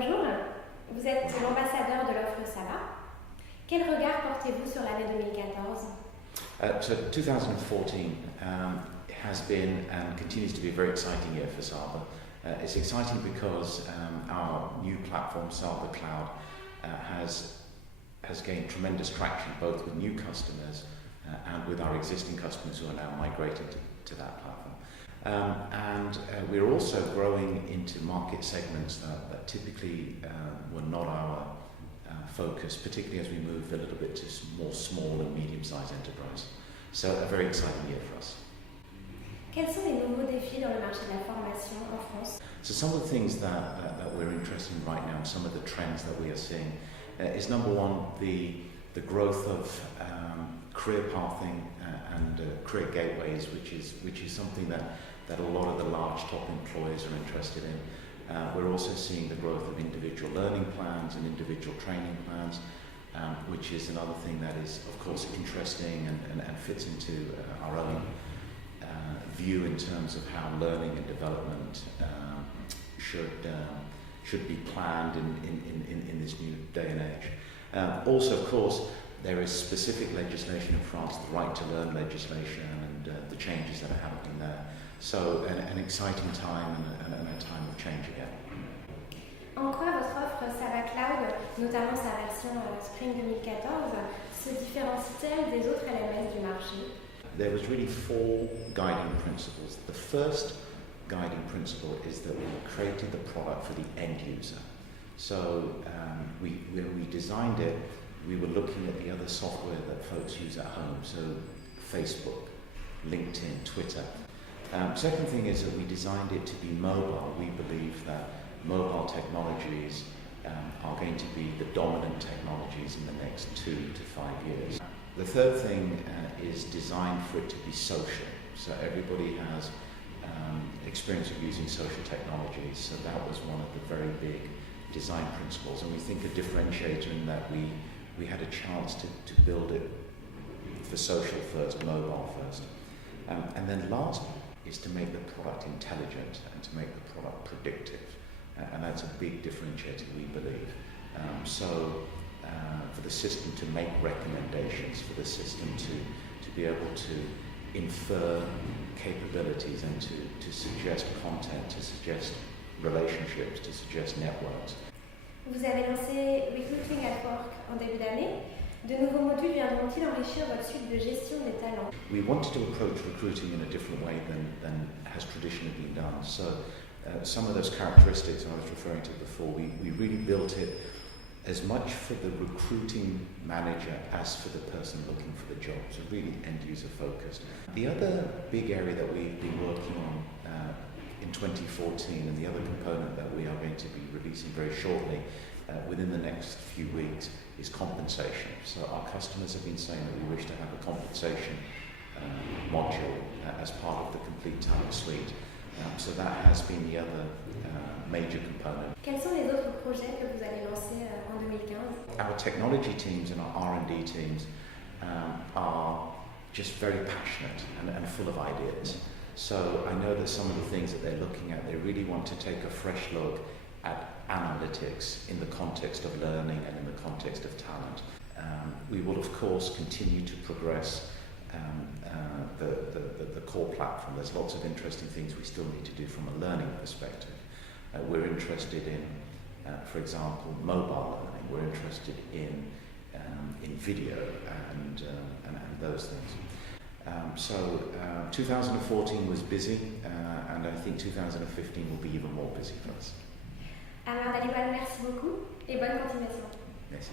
bonjour, vous êtes l'ambassadeur de l'offre Saba. Quel regard portez-vous sur l'année 2014? So 2014 has been and continues to be a very exciting year for Saba. It's exciting because our new platform, Saba Cloud, has gained tremendous traction both with new customers and with our existing customers who are now migrating to that platform. We're also growing into market segments that typically were not our focus, particularly as we move a little bit to more small and medium-sized enterprise. So a very exciting year for us. Quels sont les nouveaux défis dans le marché de la formation en France? So some of the things that we're interested in right now, some of the trends that we are seeing, is number one, the growth of career pathing and career gateways, which is something that a lot of the large top employers are interested in. We're also seeing the growth of individual learning plans and individual training plans, which is another thing that is, of course, interesting and fits into our own view in terms of how learning and development should be planned in this new day and age. Also, of course, there is specific legislation in France, the right to learn legislation, and the changes that are happening there. So an exciting time and a time of change again. En quoi votre offre Saba Cloud, notamment sa version Spring 2014, se différencie-t-elle des autres LMS du marché? There was really four guiding principles. The first guiding principle is that we created the product for the end user. So when we designed it, we were looking at the other software that folks use at home, so Facebook, LinkedIn, Twitter. Second thing is that we designed it to be mobile. We believe that mobile technologies are going to be the dominant technologies in the next 2 to 5 years. The third thing is designed for it to be social. So everybody has experience of using social technologies. So that was one of the very big design principles. And we think a differentiator in that we had a chance to build it for social first, mobile first. And then last is to make the product intelligent and to make the product predictive. And that's a big differentiator, we believe. For the system to make recommendations, for the system to be able to infer capabilities and to suggest content, to suggest relationships, to suggest networks. Vous avez lancé Recruiting at Work en début d'année. De nouveaux modules viendront-ils enrichir votre suite de gestion des talents? We wanted to approach recruiting in a different way than has traditionally been done. So some of those characteristics I was referring to before, we really built it as much for the recruiting manager as for the person looking for the job. So really end user focused. The other big area that we've been working on in 2014, and the other component that we are going to be releasing very shortly within the next few weeks, is compensation. So our customers have been saying that we wish to have a compensation module as part of the complete talent suite. So that has been the other major component. Quels sont les autres projets que vous allez lancer en 2015? Our technology teams and our R&D teams are just very passionate and full of ideas. So I know that some of the things that they're looking at, they really want to take a fresh look at analytics in the context of learning and in the context of talent. We will, of course, continue to progress the core platform. There's lots of interesting things we still need to do from a learning perspective. We're interested in, for example, mobile learning. We're interested in video and those things. So 2014 was busy, and I think 2015 will be even more busy for us. Amar Dhaliwal, merci beaucoup et bonne continuation. Merci.